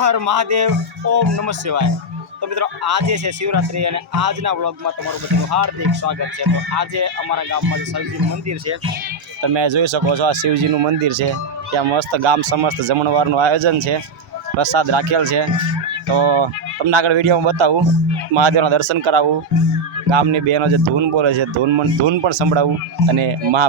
હર મહાદેવ, ઓમ નમઃ શિવાય. તો મિત્રો, આજે છે શિવરાત્રી અને આજના વ્લોગમાં તમારું બધું હાર્દિક સ્વાગત છે. તો આજે અમારા ગામમાં જે શિવજીનું મંદિર છે, તમે જોઈ શકો છો, આ શિવજીનું મંદિર છે. ત્યાં મસ્ત ગામ સમસ્ત જમણવારનું આયોજન છે, પ્રસાદ રાખેલ છે. તો તમને આગળ વિડીયોમાં બતાવું, મહાદેવના દર્શન કરાવું, ગામની બહેનો જે ધૂન બોલે છે, ધૂન ધૂન પણ સંભળાવું અને મહા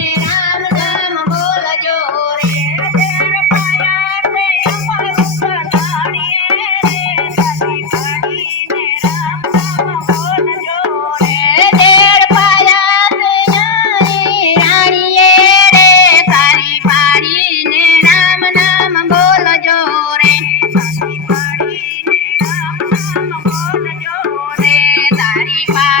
bye.